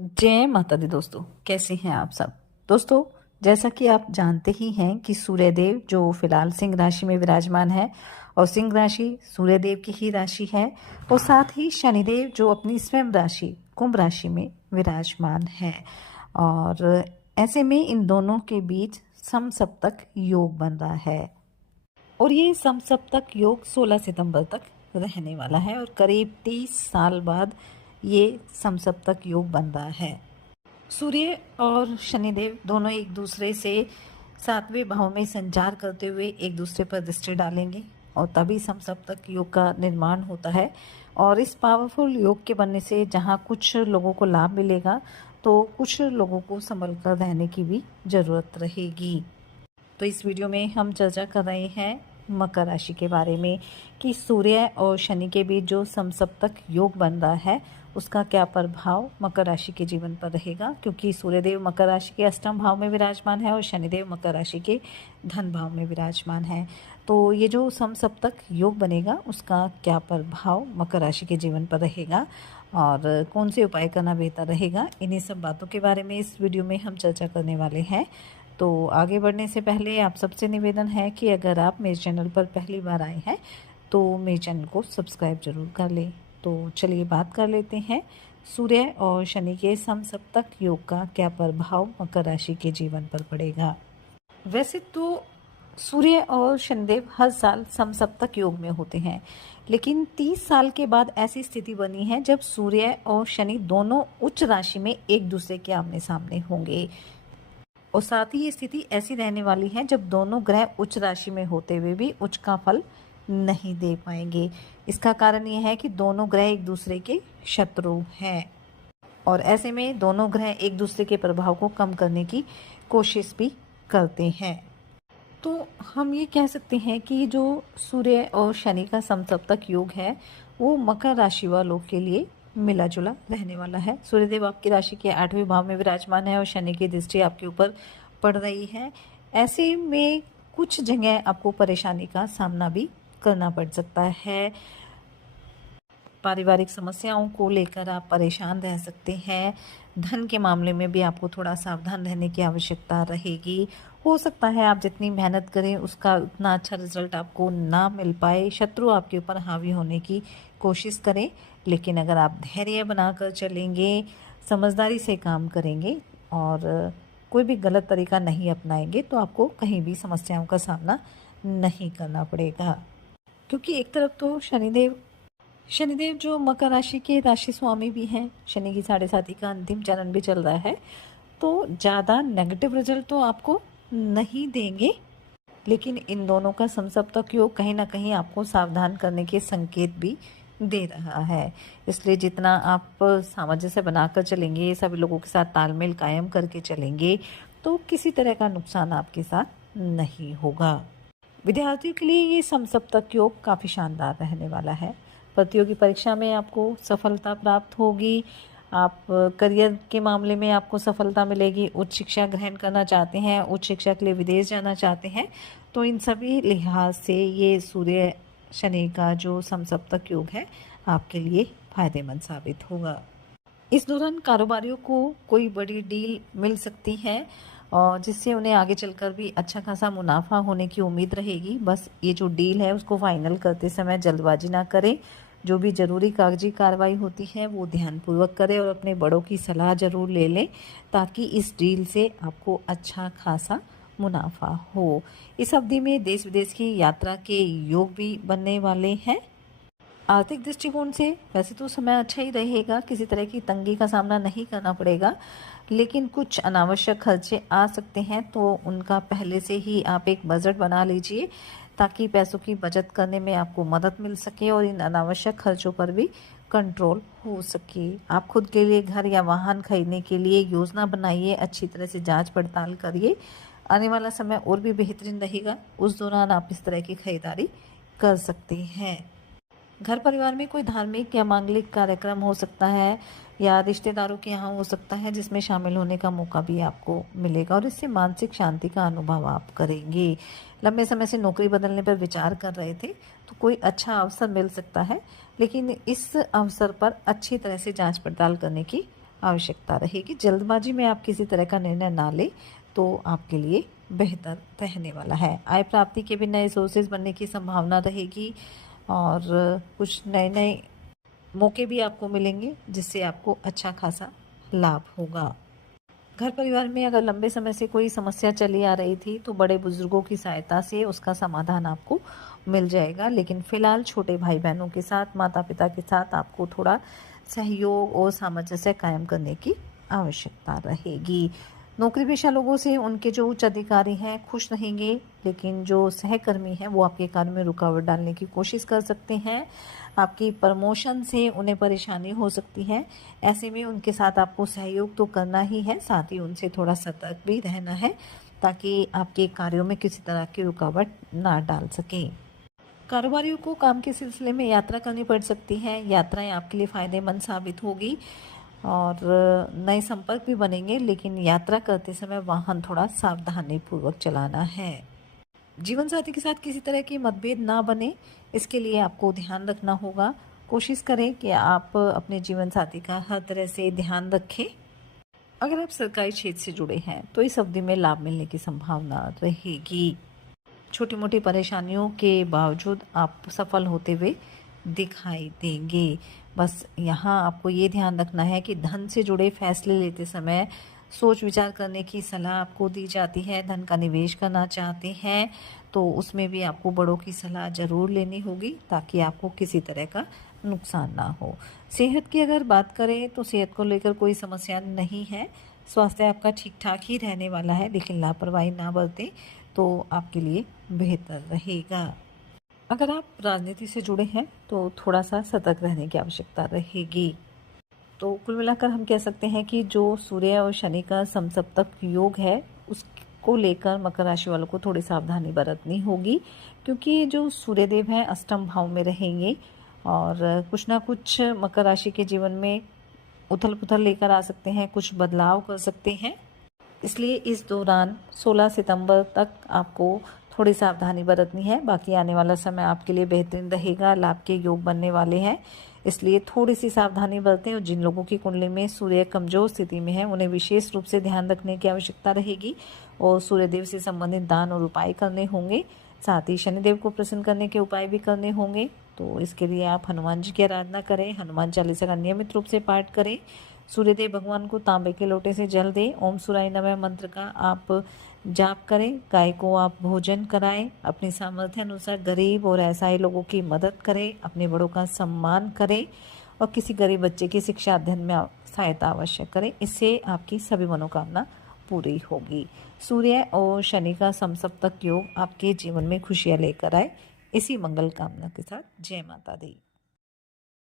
जय माता दी दोस्तों, कैसे हैं आप सब। दोस्तों, जैसा कि आप जानते ही हैं कि सूर्यदेव जो फिलहाल सिंह राशि में विराजमान है और सिंह राशि सूर्यदेव की ही राशि है और साथ ही शनिदेव जो अपनी स्वयं राशि कुंभ राशि में विराजमान है और ऐसे में इन दोनों के बीच समसप्तक योग बन रहा है और ये समसप्तक योग 16 सितंबर तक रहने वाला है और करीब 30 साल बाद ये समसप्तक योग बन रहा है। सूर्य और शनिदेव दोनों एक दूसरे से 7वें भाव में संचार करते हुए एक दूसरे पर दृष्टि डालेंगे और तभी समसप्तक योग का निर्माण होता है। और इस पावरफुल योग के बनने से जहाँ कुछ लोगों को लाभ मिलेगा तो कुछ लोगों को संभल कर रहने की भी ज़रूरत रहेगी। तो इस वीडियो में हम चर्चा कर रहे हैं मकर राशि के बारे में कि सूर्य और शनि के बीच जो समसप्तक योग बन रहा है उसका क्या प्रभाव मकर राशि के जीवन पर रहेगा, क्योंकि सूर्यदेव मकर राशि के अष्टम भाव में विराजमान है और शनिदेव मकर राशि के धन भाव में विराजमान है। तो ये जो समसप्तक योग बनेगा उसका क्या प्रभाव मकर राशि के जीवन पर रहेगा और कौन से उपाय करना बेहतर रहेगा, इन्हीं सब बातों के बारे में इस वीडियो में हम चर्चा करने वाले हैं। तो आगे बढ़ने से पहले आप सबसे निवेदन है कि अगर आप मेरे चैनल पर पहली बार आए हैं तो मेरे चैनल को सब्सक्राइब जरूर कर लें। तो चलिए बात कर लेते हैं सूर्य और शनि के समसप्तक योग का क्या प्रभाव मकर राशि के जीवन पर पड़ेगा। वैसे तो सूर्य और शनिदेव हर साल समसप्तक योग में होते हैं, लेकिन 30 साल के बाद ऐसी स्थिति बनी है जब सूर्य और शनि दोनों उच्च राशि में एक दूसरे के आमने सामने होंगे और साथ ही ये स्थिति ऐसी रहने वाली है जब दोनों ग्रह उच्च राशि में होते हुए भी उच्च का फल नहीं दे पाएंगे। इसका कारण ये है कि दोनों ग्रह एक दूसरे के शत्रु हैं और ऐसे में दोनों ग्रह एक दूसरे के प्रभाव को कम करने की कोशिश भी करते हैं। तो हम ये कह सकते हैं कि जो सूर्य और शनि का समसप्तक योग है वो मकर राशि वालों के लिए मिला जुला रहने वाला है। सूर्यदेव आपकी राशि के 8वें भाव में विराजमान है और शनि की दृष्टि आपके ऊपर पड़ रही है। ऐसे में कुछ जगह आपको परेशानी का सामना भी करना पड़ सकता है। पारिवारिक समस्याओं को लेकर आप परेशान रह सकते हैं। धन के मामले में भी आपको थोड़ा सावधान रहने की आवश्यकता रहेगी। हो सकता है आप जितनी मेहनत करें उसका उतना अच्छा रिजल्ट आपको ना मिल पाए, शत्रु आपके ऊपर हावी होने की कोशिश करें, लेकिन अगर आप धैर्य बनाकर चलेंगे, समझदारी से काम करेंगे और कोई भी गलत तरीका नहीं अपनाएंगे तो आपको कहीं भी समस्याओं का सामना नहीं करना पड़ेगा। क्योंकि एक तरफ तो शनिदेव जो मकर राशि के राशि स्वामी भी हैं, शनि की 7.5 का अंतिम चरण भी चल रहा है, तो ज़्यादा नेगेटिव रिजल्ट तो आपको नहीं देंगे, लेकिन इन दोनों का समसप्तक योग कहीं ना कहीं आपको सावधान करने के संकेत भी दे रहा है। इसलिए जितना आप सामंजस्य बनाकर चलेंगे, सभी लोगों के साथ तालमेल कायम करके चलेंगे, तो किसी तरह का नुकसान आपके साथ नहीं होगा। विद्यार्थियों के लिए ये समसप्तक योग काफ़ी शानदार रहने वाला है। प्रतियोगी परीक्षा में आपको सफलता प्राप्त होगी। आप करियर के मामले में आपको सफलता मिलेगी। उच्च शिक्षा ग्रहण करना चाहते हैं, उच्च शिक्षा के लिए विदेश जाना चाहते हैं, तो इन सभी लिहाज से ये सूर्य शनि का जो समसप्तक योग है आपके लिए फायदेमंद साबित होगा। इस दौरान कारोबारियों को कोई बड़ी डील मिल सकती है और जिससे उन्हें आगे चलकर भी अच्छा खासा मुनाफा होने की उम्मीद रहेगी। बस ये जो डील है उसको फाइनल करते समय जल्दबाजी ना करें। जो भी ज़रूरी कागजी कार्रवाई होती है वो ध्यानपूर्वक करें और अपने बड़ों की सलाह ज़रूर ले लें ताकि इस डील से आपको अच्छा खासा मुनाफा हो। इस अवधि में देश विदेश की यात्रा के योग भी बनने वाले हैं। आर्थिक दृष्टिकोण से वैसे तो समय अच्छा ही रहेगा, किसी तरह की तंगी का सामना नहीं करना पड़ेगा, लेकिन कुछ अनावश्यक खर्चे आ सकते हैं तो उनका पहले से ही आप एक बजट बना लीजिए ताकि पैसों की बचत करने में आपको मदद मिल सके और इन अनावश्यक खर्चों पर भी कंट्रोल हो सके। आप खुद के लिए घर या वाहन खरीदने के लिए योजना बनाइए, अच्छी तरह से जांच पड़ताल करिए। आने वाला समय और भी बेहतरीन रहेगा, उस दौरान आप इस तरह की खरीदारी कर सकते हैं। घर परिवार में कोई धार्मिक या मांगलिक कार्यक्रम हो सकता है या रिश्तेदारों के यहाँ हो सकता है जिसमें शामिल होने का मौका भी आपको मिलेगा और इससे मानसिक शांति का अनुभव आप करेंगे। लंबे समय से नौकरी बदलने पर विचार कर रहे थे तो कोई अच्छा अवसर मिल सकता है, लेकिन इस अवसर पर अच्छी तरह से जांच पड़ताल करने की आवश्यकता रहेगी। जल्दबाजी में आप किसी तरह का निर्णय ना लें तो आपके लिए बेहतर रहने वाला है। आय प्राप्ति के भी नए सोर्सेज बनने की संभावना रहेगी और कुछ नए मौके भी आपको मिलेंगे जिससे आपको अच्छा खासा लाभ होगा। घर परिवार में अगर लंबे समय से कोई समस्या चली आ रही थी तो बड़े बुजुर्गों की सहायता से उसका समाधान आपको मिल जाएगा, लेकिन फिलहाल छोटे भाई बहनों के साथ, माता पिता के साथ आपको थोड़ा सहयोग और सामंजस्य कायम करने की आवश्यकता रहेगी। नौकरी पेशा लोगों से उनके जो उच्च अधिकारी हैं खुश रहेंगे, लेकिन जो सहकर्मी हैं वो आपके कार्य में रुकावट डालने की कोशिश कर सकते हैं। आपकी प्रमोशन से उन्हें परेशानी हो सकती है। ऐसे में उनके साथ आपको सहयोग तो करना ही है, साथ ही उनसे थोड़ा सतर्क भी रहना है ताकि आपके कार्यों में किसी तरह की रुकावट ना डाल सकें। कारोबारियों को काम के सिलसिले में यात्रा करनी पड़ सकती है। यात्राएं आपके लिए फ़ायदेमंद साबित होगी और नए संपर्क भी बनेंगे, लेकिन यात्रा करते समय वाहन थोड़ा सावधानीपूर्वक चलाना है। जीवन साथी के साथ किसी तरह की मतभेद ना बने, इसके लिए आपको ध्यान रखना होगा। कोशिश करें कि आप अपने जीवन साथी का हर तरह से ध्यान रखें। अगर आप सरकारी क्षेत्र से जुड़े हैं तो इस अवधि में लाभ मिलने की संभावना रहेगी। छोटी मोटी परेशानियों के बावजूद आप सफल होते हुए दिखाई देंगे। बस यहाँ आपको ये ध्यान रखना है कि धन से जुड़े फैसले लेते समय सोच विचार करने की सलाह आपको दी जाती है। धन का निवेश करना चाहते हैं तो उसमें भी आपको बड़ों की सलाह ज़रूर लेनी होगी ताकि आपको किसी तरह का नुकसान ना हो। सेहत की अगर बात करें तो सेहत को लेकर कोई समस्या नहीं है। स्वास्थ्य आपका ठीक ठाक ही रहने वाला है, लेकिन लापरवाही ना बरतें तो आपके लिए बेहतर रहेगा। अगर आप राजनीति से जुड़े हैं तो थोड़ा सा सतर्क रहने की आवश्यकता रहेगी। तो कुल मिलाकर हम कह सकते हैं कि जो सूर्य और शनि का समसप्तक योग है उसको लेकर मकर राशि वालों को थोड़ी सावधानी बरतनी होगी, क्योंकि जो सूर्यदेव हैं अष्टम भाव में रहेंगे और कुछ ना कुछ मकर राशि के जीवन में उथल पुथल लेकर आ सकते हैं, कुछ बदलाव कर सकते हैं। इसलिए इस दौरान 16 सितंबर तक आपको थोड़ी सावधानी बरतनी है। बाकी आने वाला समय आपके लिए बेहतरीन रहेगा, लाभ के योग बनने वाले हैं, इसलिए थोड़ी सी सावधानी बरतें। और जिन लोगों की कुंडली में सूर्य कमजोर स्थिति में है उन्हें विशेष रूप से ध्यान रखने की आवश्यकता रहेगी और सूर्यदेव से संबंधित दान और उपाय करने होंगे। साथ ही शनिदेव को प्रसन्न करने के उपाय भी करने होंगे। तो इसके लिए आप हनुमान जी की आराधना करें, हनुमान चालीसा का नियमित रूप से पाठ करें, सूर्यदेव भगवान को तांबे के लोटे से जल दें, ओम सूर्याय नमः मंत्र का आप जाप करें, गाय को आप भोजन कराएं, अपनी सामर्थ्य अनुसार गरीब और असहाय लोगों की मदद करें, अपने बड़ों का सम्मान करें और किसी गरीब बच्चे की शिक्षा अध्ययन में सहायता अवश्य करें। इससे आपकी सभी मनोकामना पूरी होगी। सूर्य और शनि का समसप्तक योग आपके जीवन में खुशियां लेकर आए, इसी मंगल कामना के साथ जय माता दी।